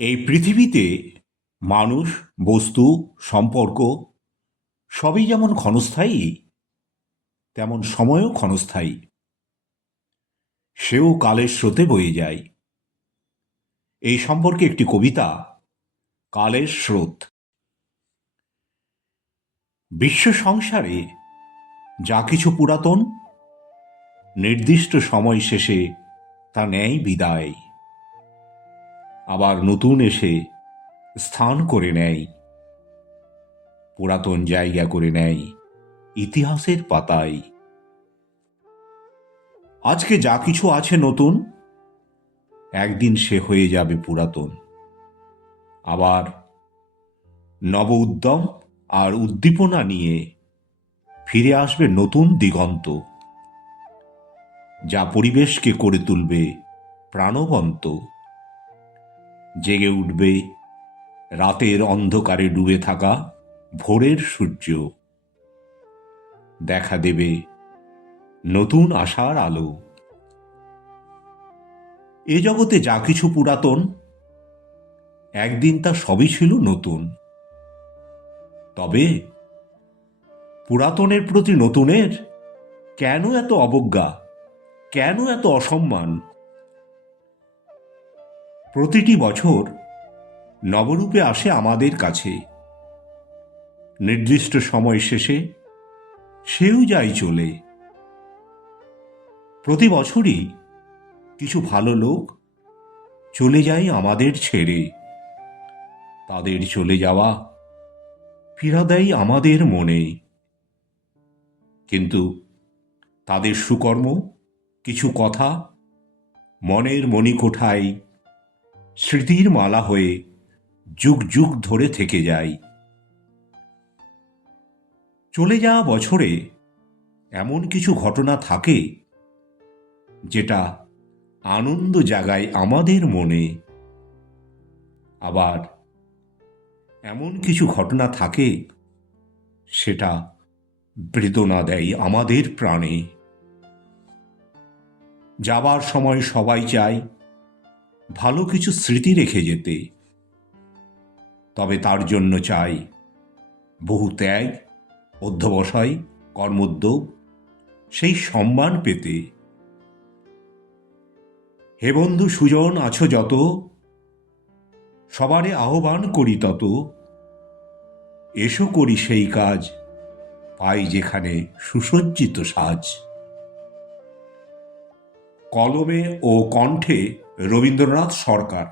এই পৃথিবীতে মানুষ, বস্তু, সম্পর্ক সবই যেমন ক্ষণস্থায়ী, তেমন সময়ও ক্ষণস্থায়ী। সেও কালের স্রোতে বয়ে যায়। এই সম্পর্কে একটি কবিতা, কালের স্রোত। বিশ্ব সংসারে যা কিছু পুরাতন, নির্দিষ্ট সময় শেষে তা নেয় বিদায়। আবার নতুন এসে স্থান করে নেয়, পুরাতন জায়গা করে নেয় ইতিহাসের পাতায়। আজকে যা কিছু আছে নতুন, একদিন সে হয়ে যাবে পুরাতন। আবার নব উদ্যম আর উদ্দীপনা নিয়ে ফিরে আসবে নতুন দিগন্ত, যা পরিবেশকে করে তুলবে প্রাণবন্ত। জেগে উঠবে রাতের অন্ধকারে ডুবে থাকা ভোরের সূর্য, দেখা দেবে নতুন আশার আলো। এ জগতে যা কিছু পুরাতন, একদিন তা সবই ছিল নতুন। তবে পুরাতনের প্রতি নতুনের কেন এত অবজ্ঞা, কেন এত অসম্মান? প্রতিটি বছর নবরূপে আসে আমাদের কাছে, নির্দিষ্ট সময় শেষে সেও যায় চলে। প্রতি বছরই কিছু ভালো লোক চলে যায় আমাদের ছেড়ে। তাদের চলে যাওয়া পীড়া দেয় আমাদের মনে, কিন্তু তাদের সুকর্ম, কিছু কথা মনের মণিকোঠায় স্মৃতির মালা হয়ে যুগ যুগ ধরে থেকে যায়। চলে যাওয়া বছরে এমন কিছু ঘটনা থাকে যেটা আনন্দ জাগায় আমাদের মনে। আবার এমন কিছু ঘটনা থাকে সেটা বেদনা দেয় আমাদের প্রাণে। যাবার সময় সবাই চায় ভালো কিছু স্মৃতি রেখে যেতে, তবে তার জন্য চাই বহু ত্যাগ, অধ্যবসায়, কর্মোদ্যোগ, সেই সম্মান পেতে। হে বন্ধু সুজন আছো যত, সবারে আহ্বান করি তত, এসো করি সেই কাজ, পাই যেখানে সুসজ্জিত সাজ। কলমে ও কণ্ঠে রবীন্দ্রনাথ সরকার।